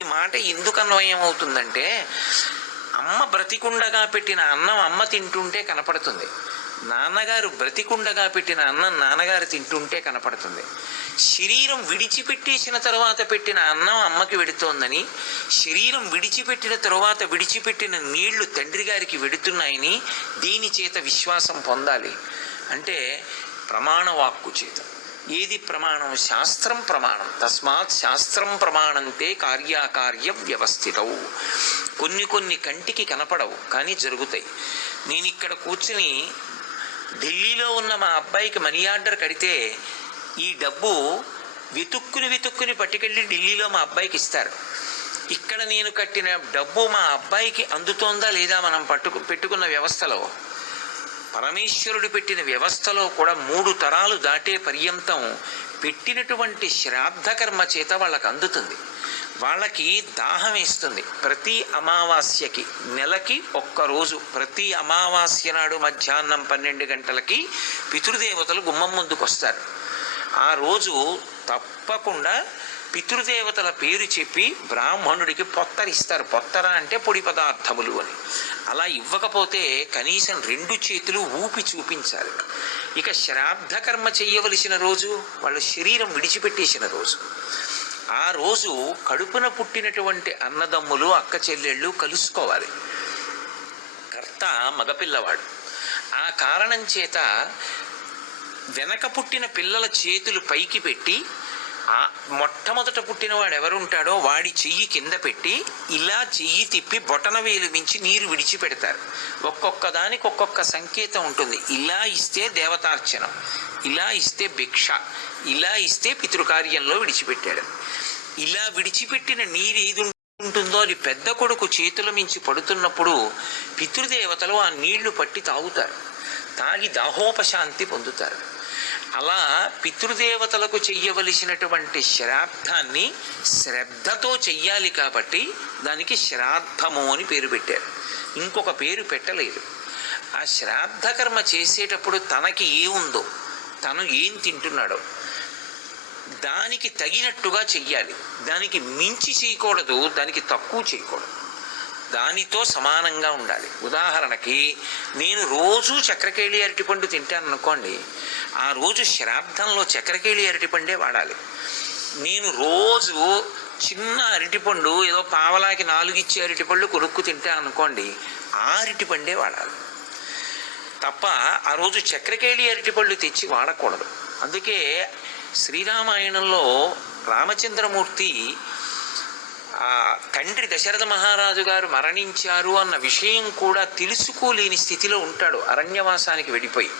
ఈ మాట ఎందుకు అన్వయం అవుతుందంటే అమ్మ బ్రతికుండగా పెట్టిన అన్నం అమ్మ తింటుంటే కనపడుతుంది. నాన్నగారు బ్రతికుండగా పెట్టిన అన్నం నాన్నగారు తింటుంటే కనపడుతుంది. శరీరం విడిచిపెట్టేసిన తర్వాత పెట్టిన అన్నం అమ్మకి వెడుతోందని శరీరం విడిచిపెట్టిన తరువాత విడిచిపెట్టిన నీళ్ళు తండ్రి గారికి వెడుతున్నాయని దీని చేత విశ్వాసం పొందాలి? అంటే ప్రమాణవాక్కు చేత. ఏది ప్రమాణం? శాస్త్రం ప్రమాణం. తస్మాత్ శాస్త్రం ప్రమాణంతే కార్యాకార్య వ్యవస్థితవు కొన్ని కొన్ని కంటికి కనపడవు కానీ జరుగుతాయి. నేను ఇక్కడ కూర్చుని ఢిల్లీలో ఉన్న మా అబ్బాయికి మనీ ఆర్డర్ కడితే ఈ డబ్బు వెతుక్కుని వెతుక్కుని పట్టుకెళ్ళి ఢిల్లీలో మా అబ్బాయికి ఇస్తారు. ఇక్కడ నేను కట్టిన డబ్బు మా అబ్బాయికి అందుతోందా లేదా మనం పట్టుకు పెట్టుకున్న వ్యవస్థలో? పరమేశ్వరుడు పెట్టిన వ్యవస్థలో కూడా మూడు తరాలు దాటే పర్యంతం పెట్టినటువంటి శ్రాద్ధకర్మ చేత వాళ్ళకు అందుతుంది. వాళ్ళకి దాహం వేస్తుంది. ప్రతి అమావాస్యకి నెలకి ఒక్కరోజు ప్రతి అమావాస్య నాడు మధ్యాహ్నం పన్నెండు గంటలకి పితృదేవతలు గుమ్మం ముందుకు వస్తారు ఆ రోజు తప్పకుండా పితృదేవతల పేరు చెప్పి బ్రాహ్మణుడికి పొత్తరిస్తారు. పొత్తర అంటే పొడి పదార్థములు అని. అలా ఇవ్వకపోతే కనీసం రెండు చేతులు ఊపి చూపించాలి. ఇక శ్రాద్ధ కర్మ చెయ్యవలసిన రోజు వాళ్ళ శరీరం విడిచిపెట్టేసిన రోజు. ఆ రోజు కడుపున పుట్టినటువంటి అన్నదమ్ములు అక్క చెల్లెళ్ళు కలుసుకోవాలి. కర్త మగపిల్లవాడు. ఆ కారణం చేత వెనక పుట్టిన పిల్లల చేతులు పైకి పెట్టి మొట్టమొదట పుట్టినవాడు ఎవరుంటాడో వాడి చెయ్యి కింద పెట్టి ఇలా చెయ్యి తిప్పి బొటన వేలు మించి నీరు విడిచిపెడతారు. ఒక్కొక్క దానికి ఒక్కొక్క సంకేతం ఉంటుంది. ఇలా ఇస్తే దేవతార్చనం ఇలా ఇస్తే భిక్ష ఇలా ఇస్తే పితృకార్యంలో విడిచిపెట్టాడు. ఇలా విడిచిపెట్టిన నీరు ఏది ఉంటుందో అది పెద్ద కొడుకు చేతుల మించి పడుతున్నప్పుడు పితృదేవతలు ఆ నీళ్ళు పట్టి తాగుతారు. తాగి దాహోపశాంతి పొందుతారు. అలా పితృదేవతలకు చెయ్యవలసినటువంటి శ్రాద్ధాన్ని శ్రద్ధతో చెయ్యాలి కాబట్టి దానికి శ్రాద్ధము అని పేరు పెట్టారు. ఇంకొక పేరు పెట్టలేదు. ఆ శ్రాద్ధకర్మ చేసేటప్పుడు తనకి ఏముందో తను ఏం తింటున్నాడో దానికి తగినట్టుగా చెయ్యాలి. దానికి మించి చేయకూడదు దానికి తక్కువ చేయకూడదు. దానితో సమానంగా ఉండాలి. ఉదాహరణకి నేను రోజు చక్రకేళి అరటిపండు తింటాను అనుకోండి ఆ రోజు శ్రాద్ధంలో చక్రకేళి అరటిపండే వాడాలి. నేను రోజు చిన్న అరటిపండు ఏదో పావలాకి నాలుగిచ్చి అరటిపళ్ళు కొనుక్కు తింటే అనుకోండి ఆ అరటిపండే వాడాలి. తప్ప ఆ రోజు చక్రకేళి అరటిపళ్ళు తెచ్చి వాడకూడదు. అందుకే శ్రీరామాయణంలో రామచంద్రమూర్తి తండ్రి దశరథ మహారాజు గారు మరణించారు అన్న విషయం కూడా తెలుసుకోలేని స్థితిలో ఉంటాడు అరణ్యవాసానికి వెళ్ళిపోయి.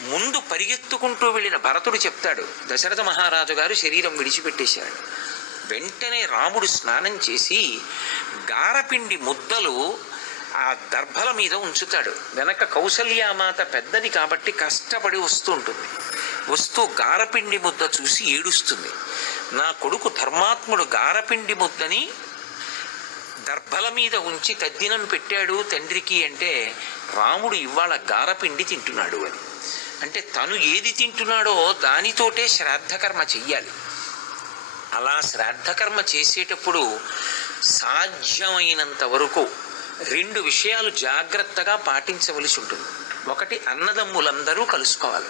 ముందు పరిగెత్తుకుంటూ వెళ్ళిన భరతుడు చెప్తాడు దశరథ మహారాజు గారు శరీరం విడిచిపెట్టేశాడు వెంటనే రాముడు స్నానం చేసి గారపిండి ముద్దలు ఆ దర్భల మీద ఉంచుతాడు. వెనక కౌసల్యామాత పెద్దది కాబట్టి కష్టపడి వస్తూ ఉంటుంది. వస్తూ గారపిండి ముద్ద చూసి ఏడుస్తుంది. నా కొడుకు ధర్మాత్ముడు గారపిండి ముద్దని దర్భల మీద ఉంచి తద్దినం పెట్టాడు తండ్రికి అంటే రాముడు ఇవాళ గారపిండి తింటున్నాడు అని. అంటే తను ఏది తింటున్నాడో దానితోటే శ్రాద్ధకర్మ చెయ్యాలి. అలా శ్రాద్ధకర్మ చేసేటప్పుడు సాధ్యమైనంత వరకు రెండు విషయాలు జాగ్రత్తగా పాటించవలసి ఉంటుంది. ఒకటి అన్నదమ్ములందరూ కలుసుకోవాలి.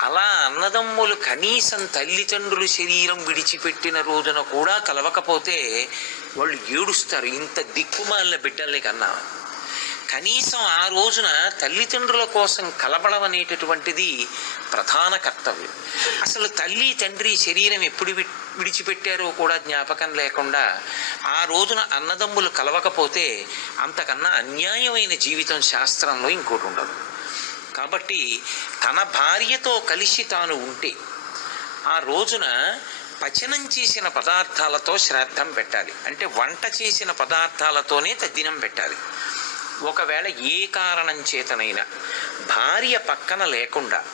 అలా అన్నదమ్ములు కనీసం తల్లిదండ్రులు శరీరం విడిచిపెట్టిన రోజున కూడా కలవకపోతే వాళ్ళు ఏడుస్తారు. ఇంత దిక్కుమాలిన బిడ్డల్ని కన్నా. కనీసం ఆ రోజున తల్లిదండ్రుల కోసం కలబడవనేటటువంటిది ప్రధాన కర్తవ్యం. అసలు తల్లి తండ్రి శరీరం ఎప్పుడు వి- విడిచిపెట్టారో కూడా జ్ఞాపకం లేకుండా ఆ రోజున అన్నదమ్ములు కలవకపోతే అంతకన్నా అన్యాయమైన జీవితం శాస్త్రంలో ఇంకోటి ఉండదు. కాబట్టి తన భార్యతో కలిసి తాను ఉంటే ఆ రోజున పచనం చేసిన పదార్థాలతో శ్రాద్ధం పెట్టాలి. అంటే వంట చేసిన పదార్థాలతోనే తద్దినం పెట్టాలి. ఒకవేళ ఏ కారణం చేతనైనా భార్య పక్కన లేకుండా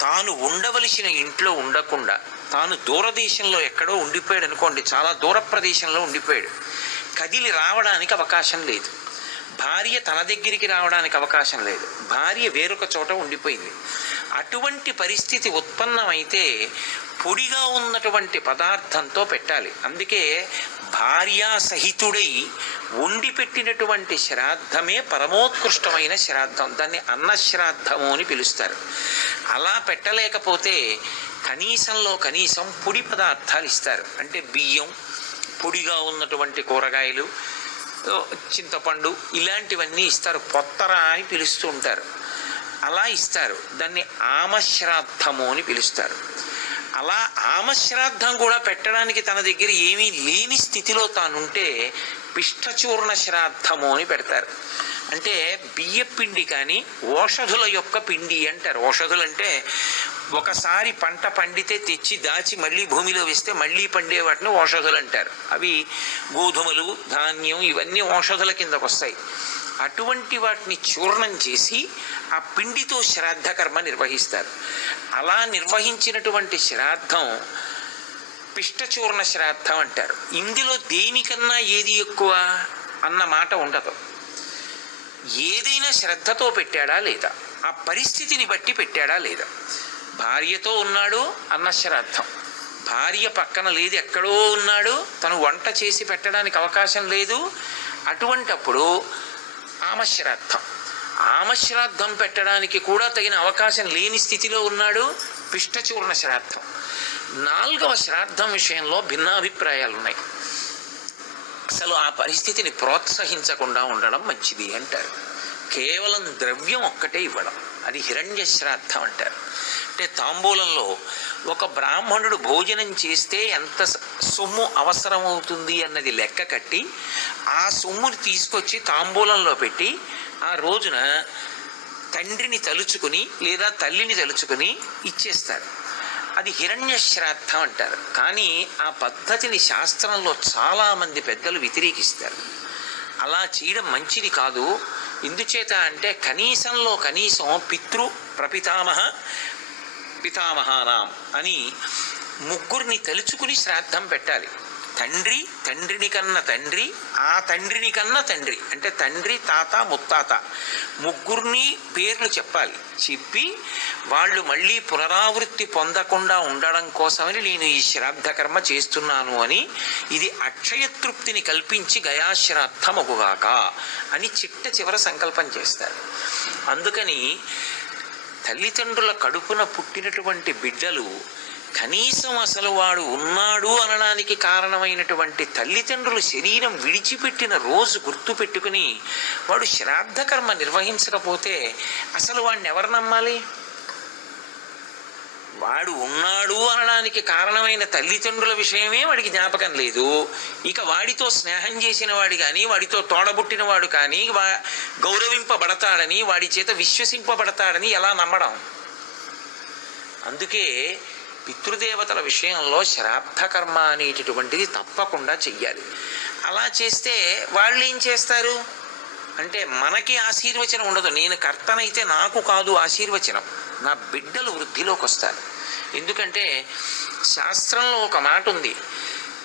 తాను ఉండవలసిన ఇంట్లో ఉండకుండా తాను దూరదేశంలో ఎక్కడో ఉండిపోయాడు అనుకోండి చాలా దూర ప్రదేశంలో ఉండిపోయాడు. కదిలి రావడానికి అవకాశం లేదు. భార్య తన దగ్గరికి రావడానికి అవకాశం లేదు. భార్య వేరొక చోట ఉండిపోయింది. అటువంటి పరిస్థితి ఉత్పన్నమైతే పొడిగా ఉన్నటువంటి పదార్థంతో పెట్టాలి. అందుకే భార్యా సహితుడై వండి పెట్టినటువంటి శ్రాద్ధమే పరమోత్కృష్టమైన శ్రాద్ధం. దాన్ని అన్నశ్రాద్ధము అని పిలుస్తారు. అలా పెట్టలేకపోతే కనీసంలో కనీసం పొడి పదార్థాలు ఇస్తారు. అంటే బియ్యం పొడిగా ఉన్నటువంటి కూరగాయలు చింతపండు ఇలాంటివన్నీ ఇస్తారు. పొత్తర అని పిలుస్తూ ఉంటారు. అలా ఇస్తారు. దాన్ని ఆమశ్రాద్ధము అని పిలుస్తారు. అలా ఆమశ్రాద్ధం కూడా పెట్టడానికి తన దగ్గర ఏమీ లేని స్థితిలో తానుంటే పిష్టచూర్ణ శ్రాద్ధము అని పెడతారు. అంటే బియ్య పిండి కానీ ఓషధుల యొక్క పిండి అంటారు. ఓషధులు అంటే ఒకసారి పంట పండితే తెచ్చి దాచి మళ్ళీ భూమిలో వేస్తే మళ్ళీ పండే వాటిని ఓషధులు అంటారు. అవి గోధుమలు ధాన్యం ఇవన్నీ ఓషధుల కిందకు వస్తాయి అటువంటి వాటిని చూర్ణం చేసి ఆ పిండితో శ్రాద్ధ కర్మ నిర్వహిస్తారు. అలా నిర్వహించినటువంటి శ్రాద్ధం పిష్టచూర్ణ శ్రాద్ధం అంటారు. ఇందులో దేనికన్నా ఏది ఎక్కువ అన్న మాట ఉండదు. ఏదైనా శ్రద్ధతో పెట్టాడా లేదా? ఆ పరిస్థితిని బట్టి పెట్టాడా లేదా? భార్యతో ఉన్నాడు అన్న శ్రాద్ధం. భార్య పక్కన లేదు ఎక్కడో ఉన్నాడు తను వంట చేసి పెట్టడానికి అవకాశం లేదు. అటువంటప్పుడు ఆమశ్రాద్ధం. ఆమశ్రాద్ధం పెట్టడానికి కూడా తగిన అవకాశం లేని స్థితిలో ఉన్నాడు పిష్టచూర్ణ శ్రాద్ధం నాలుగవ శ్రాద్ధం విషయంలో భిన్నాభిప్రాయాలు ఉన్నాయి అసలు ఆ పరిస్థితిని ప్రోత్సహించకుండా ఉండడం మంచిది అంటారు. కేవలం ద్రవ్యం ఒక్కటే ఇవ్వడం. అది హిరణ్య శ్రాద్ధం అంటారు. అంటే తాంబూలంలో ఒక బ్రాహ్మణుడు భోజనం చేస్తే ఎంత సొమ్ము సొమ్ము అవసరమవుతుంది అన్నది లెక్క కట్టి ఆ సొమ్ముని తీసుకొచ్చి తాంబూలంలో పెట్టి ఆ రోజున తండ్రిని తలుచుకుని లేదా తల్లిని తలుచుకుని ఇచ్చేస్తారు. అది హిరణ్య శ్రాద్ధం అంటారు. కానీ ఆ పద్ధతిని శాస్త్రంలో చాలామంది పెద్దలు వ్యతిరేకిస్తారు. అలా చేయడం మంచిది కాదు. ఎందుచేత అంటే కనీసంలో కనీసం పితృ ప్రపితామహ పితామహానాం అని ముగ్గురిని తలుచుకుని శ్రాద్ధం పెట్టాలి. తండ్రి తండ్రిని కన్న తండ్రి ఆ తండ్రిని కన్న తండ్రి. అంటే తండ్రి తాత ముత్తాత. ముగ్గురిని పేర్లు చెప్పాలి. చెప్పి వాళ్ళు మళ్ళీ పునరావృత్తి పొందకుండా ఉండడం కోసమని నేను ఈ శ్రాద్ధ కర్మ చేస్తున్నాను అని ఇది అక్షయ తృప్తిని కల్పించి గయాశ్రాద్ధమగుగాక అని చిట్ట చివర సంకల్పం చేస్తారు. అందుకని తల్లిదండ్రుల కడుపున పుట్టినటువంటి బిడ్డలు కనీసం అసలు వాడు ఉన్నాడు అనడానికి కారణమైనటువంటి తల్లిదండ్రులు శరీరం విడిచిపెట్టిన రోజు గుర్తుపెట్టుకుని వాడు శ్రాద్ధకర్మ నిర్వహించకపోతే అసలు వాడిని ఎవరు నమ్మాలి? వాడు ఉన్నాడు అనడానికి కారణమైన తల్లిదండ్రుల విషయమే వాడికి జ్ఞాపకం లేదు. ఇక వాడితో స్నేహం చేసిన వాడు కానీ వాడితో తోడబుట్టిన వాడు కానీ వా గౌరవింపబడతాడని వాడి చేత విశ్వసింపబడతాడని ఎలా నమ్మడం? అందుకే పితృదేవతల విషయంలో శ్రాద్ధ కర్మ అనేటటువంటిది తప్పకుండా చెయ్యాలి. అలా చేస్తే వాళ్ళు ఏం చేస్తారు? అంటే మనకి ఆశీర్వచనం ఉండదు. నేను కర్తనైతే నాకు కాదు ఆశీర్వచనం. నా బిడ్డలు వృద్ధిలోకి వస్తారు ఎందుకంటే శాస్త్రంలో ఒక మాట ఉంది.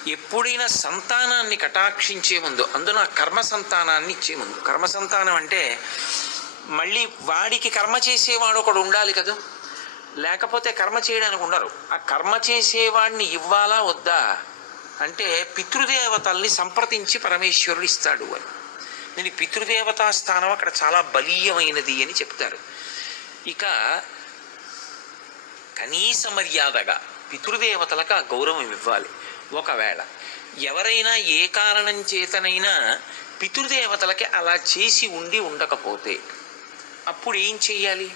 ఎప్పుడైనా సంతానాన్ని కటాక్షించే ముందు అందున కర్మ సంతానాన్ని ఇచ్చే ముందు. కర్మ సంతానం అంటే మళ్ళీ వాడికి కర్మ చేసేవాడు ఒకడు ఉండాలి కదా. లేకపోతే కర్మ చేయడానికి ఉండరు. ఆ కర్మ చేసేవాడిని ఇవ్వాలా వద్దా? అంటే పితృదేవతల్ని సంప్రదించి పరమేశ్వరుడు ఇస్తాడు అని. నేను పితృదేవతా స్థానం అక్కడ చాలా బలీయమైనది అని చెప్తారు. ఇక కనీస మర్యాదగా పితృదేవతలకు ఆ గౌరవం ఇవ్వాలి. ఒకవేళ ఎవరైనా ఏ కారణం చేతనైనా పితృదేవతలకి అలా చేసి ఉండి ఉండకపోతే అప్పుడు ఏం చెయ్యాలి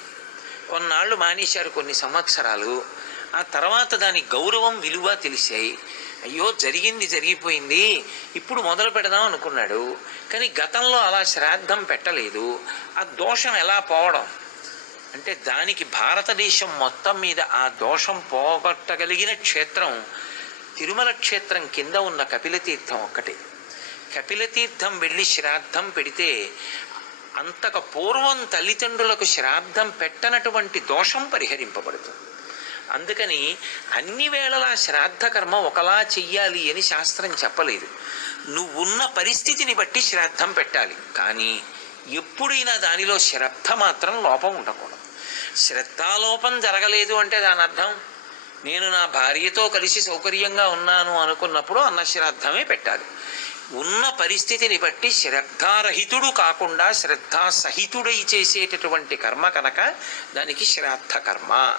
కొన్నాళ్ళు మానేశారు కొన్ని సంవత్సరాలు. ఆ తర్వాత దాని గౌరవం విలువ తెలిసాయి. అయ్యో జరిగింది జరిగిపోయింది. ఇప్పుడు మొదలు పెడదాం అనుకున్నాడు. కానీ గతంలో అలా శ్రాద్ధం పెట్టలేదు. ఆ దోషం ఎలా పోవడం? అంటే దానికి భారతదేశం మొత్తం మీద ఆ దోషం పోగొట్టగలిగిన క్షేత్రం తిరుమల క్షేత్రం కింద ఉన్న కపిలతీర్థం ఒక్కటే. కపిలతీర్థం వెళ్ళి శ్రాద్ధం పెడితే అంతక పూర్వం తల్లిదండ్రులకు శ్రాద్ధం పెట్టనటువంటి దోషం పరిహరింపబడుతుంది. అందుకని అన్ని వేళలా శ్రాద్ధ కర్మ ఒకలా చెయ్యాలి అని శాస్త్రం చెప్పలేదు. నువ్వున్న పరిస్థితిని బట్టి శ్రాద్ధం పెట్టాలి. కానీ ఎప్పుడైనా దానిలో శ్రద్ధ మాత్రం లోపం ఉండకూడదు. శ్రద్ధాలోపం జరగలేదు అంటే దాని అర్థం నేను నా భార్యతో కలిసి సౌకర్యంగా ఉన్నాను అనుకున్నప్పుడు అన్న శ్రాద్ధమే పెట్టాలి. ఉన్న పరిస్థితిని బట్టి శ్రద్ధారహితుడు కాకుండా శ్రద్ధాసహితుడై చేసేటటువంటి కర్మ కనుక దానికి శ్రాద్ధ కర్మ.